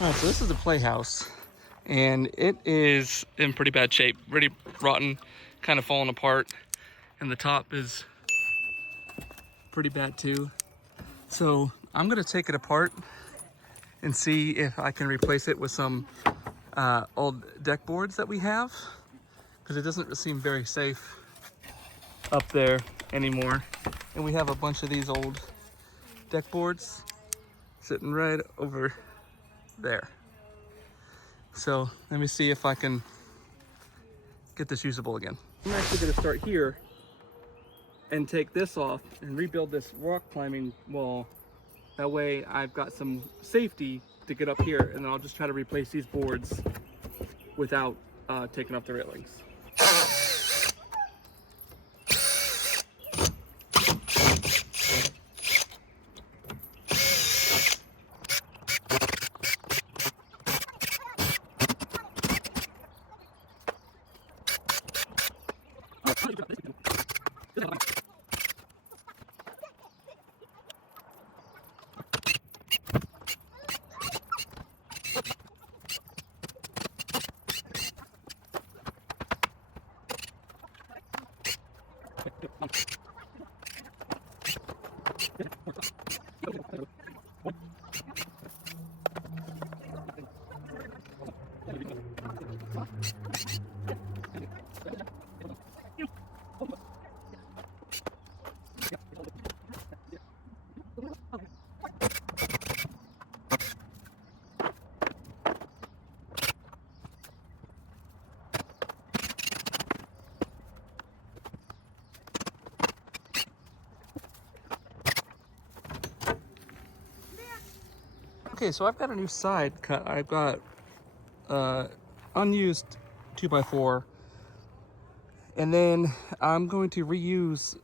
All right, so this is the playhouse, and it is in pretty bad shape, really rotten, kind of falling apart, and the top is pretty bad too. So I'm gonna take it apart and see if I can replace it with some old deck boards that we have, because it doesn't seem very safe up there anymore. And we have a bunch of these old deck boards sitting right over there. So let me see if I can get this usable again. I'm actually gonna start here and take this off and rebuild this rock climbing wall. That way I've got some safety to get up here, and then I'll just try to replace these boards without taking off the railings. Okay, so I've got a new side cut. I've got unused 2x4, and then I'm going to reuse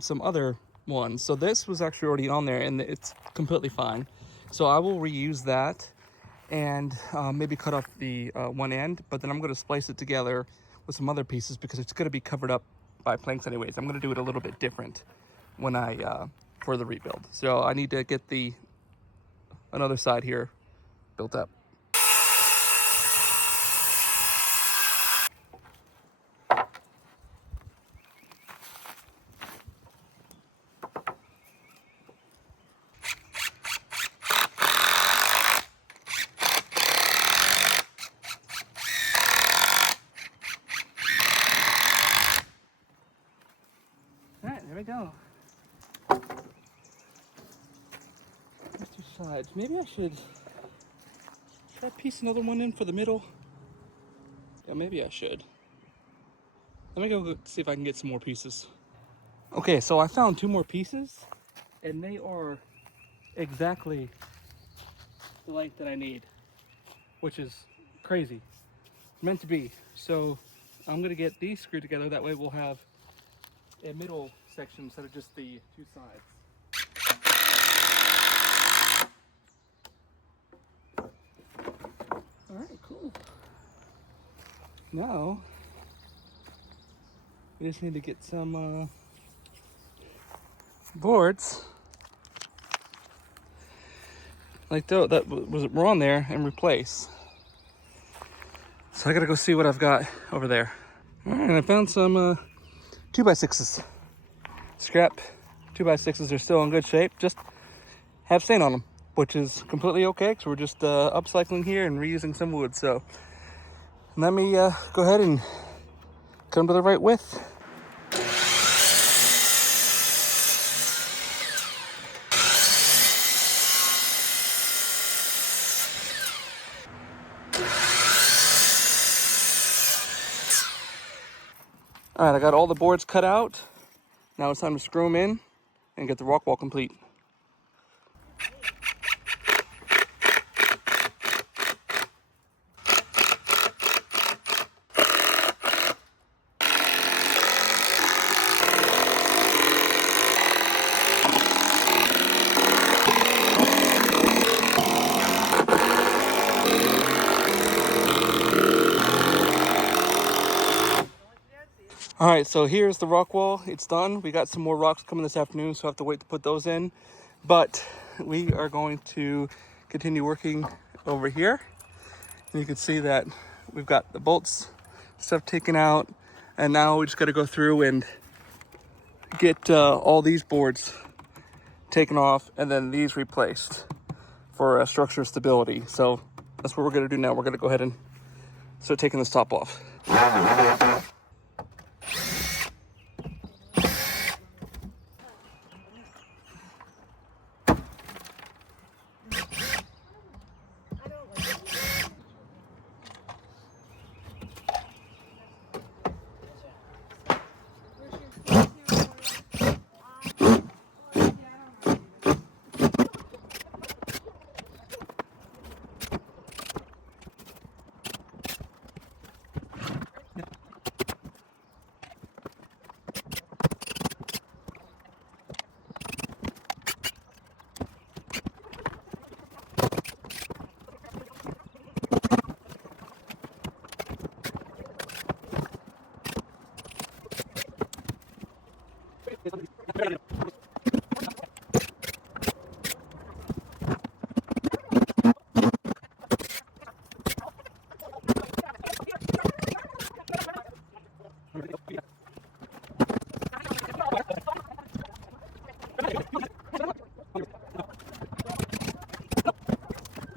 some other ones. So this was actually already on there, and it's completely fine. So I will reuse that and maybe cut off the one end, but then I'm going to splice it together with some other pieces because it's going to be covered up by planks anyways. I'm going to do it a little bit different when I for the rebuild. So I need to get another side here built up. All right, there we go. There's two sides. Maybe should I piece another one in for the middle? Yeah, maybe I should. Let me go see if I can get some more pieces. Okay, so I found two more pieces, and they are exactly the length that I need, which is crazy. Meant to be. So I'm gonna get these screwed together. That way we'll have a middle section instead of just the two sides. All right, cool. Now we just need to get some boards like that were on there and replace. So I gotta go see what I've got over there. All right, I found some 2x6s. Scrap 2x6s are still in good shape, just have stain on them, which is completely okay because we're just upcycling here and reusing some wood. So let me go ahead and cut them to the right width. All right, I got all the boards cut out. Now it's time to screw them in and get the rock wall complete. All right, so here's the rock wall. It's done. We got some more rocks coming this afternoon, so I have to wait to put those in. But we are going to continue working over here. And you can see that we've got the bolts stuff taken out, and now we just got to go through and get all these boards taken off and then these replaced for structural stability. So that's what we're going to do now. We're going to go ahead and start taking this top off.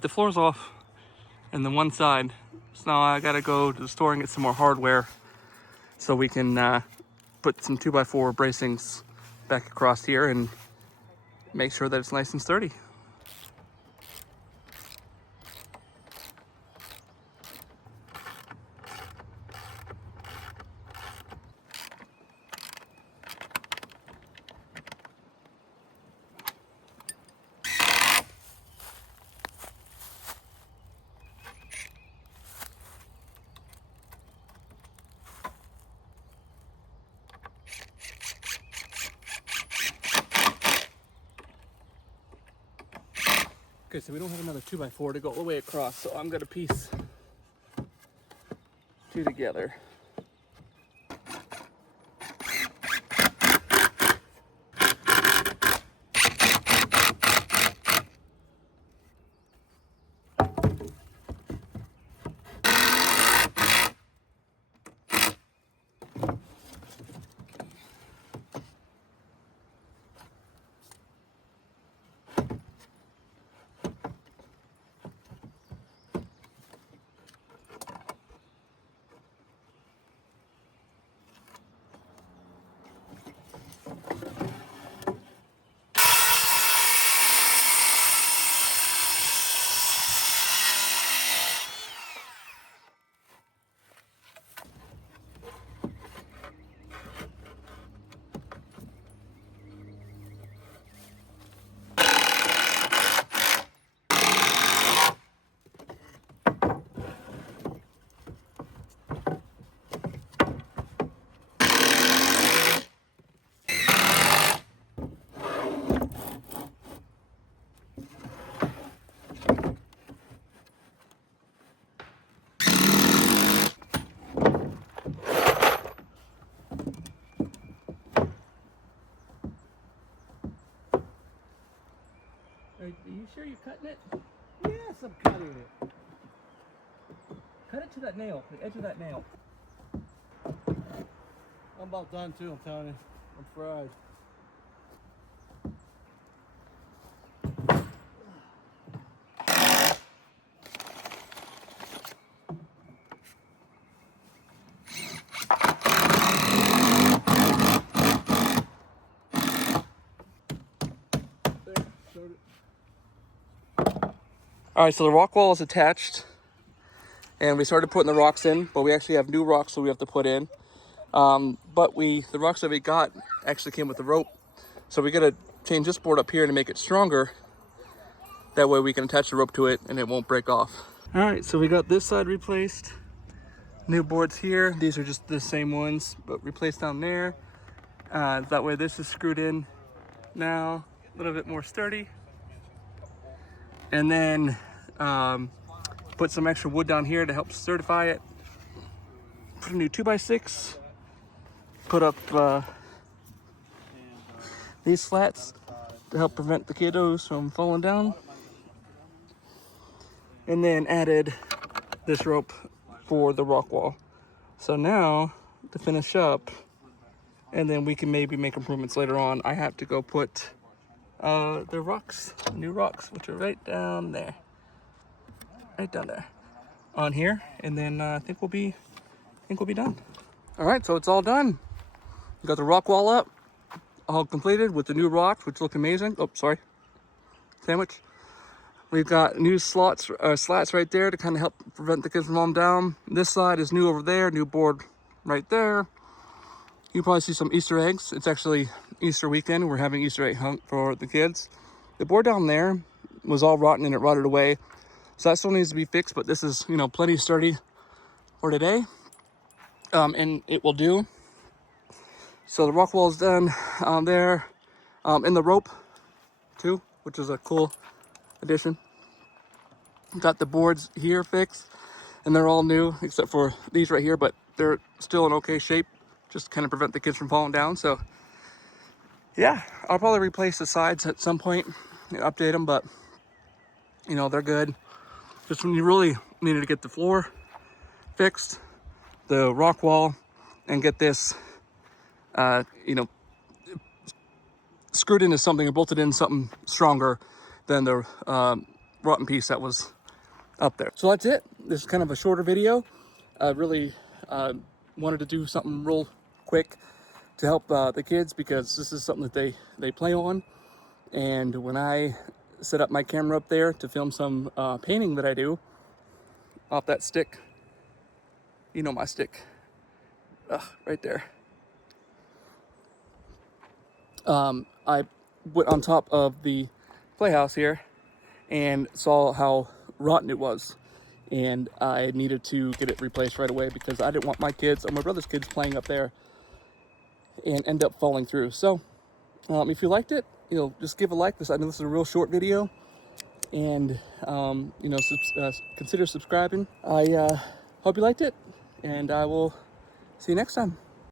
The floor's off and then one side, so now I gotta go to the store and get some more hardware so we can put some 2x4 bracings back across here and make sure that it's nice and sturdy. Okay, so we don't have another 2x4 to go all the way across, so I'm gonna piece two together. Are you sure you're cutting it? Yes, I'm cutting it. Cut it to that nail, the edge of that nail. I'm about done too, I'm telling you. I'm fried. All right, so the rock wall is attached, and we started putting the rocks in, but we actually have new rocks that we have to put in. But the rocks that we got actually came with the rope, so we gotta change this board up here to make it stronger. That way we can attach the rope to it and it won't break off. All right, so we got this side replaced. New boards here. These are just the same ones, but replaced down there. That way this is screwed in now, a little bit more sturdy. And then put some extra wood down here to help certify it. Put a new 2x6. Put up these slats to help prevent the kiddos from falling down. and then added this rope for the rock wall. So now to finish up, and then we can maybe make improvements later on, I have to go put the rocks, new rocks, which are right down there, on here, and then I think we'll be done. All right, so it's all done. We got the rock wall up, all completed with the new rocks, which look amazing. Oh, sorry, sandwich. We've got new slats right there to kind of help prevent the kids from falling down. This side is new over there, new board right there. You probably see some Easter eggs. It's actually Easter weekend. We're having Easter egg hunt for the kids. The board down there was all rotten and it rotted away. So that still needs to be fixed, but this is, you know, plenty sturdy for today. And it will do. So the rock wall is done there. And the rope too, which is a cool addition. Got the boards here fixed, and they're all new except for these right here, but they're still in okay shape, just kind of prevent the kids from falling down. So yeah, I'll probably replace the sides at some point and update them, but you know, they're good. Just when you really needed to get the floor fixed, the rock wall, and get this you know, screwed into something or bolted in something stronger than the rotten piece that was up there. So that's it. This is kind of a shorter video. I really wanted to do something real quick to help the kids, because this is something that they play on. And when I set up my camera up there to film some painting that I do off that stick, you know, my stick, right there. I went on top of the playhouse here and saw how rotten it was, and I needed to get it replaced right away because I didn't want my kids or my brother's kids playing up there and end up falling through. So if you liked it, you know, just give a like. I know this is a real short video, and you know, consider subscribing. I hope you liked it, and I will see you next time.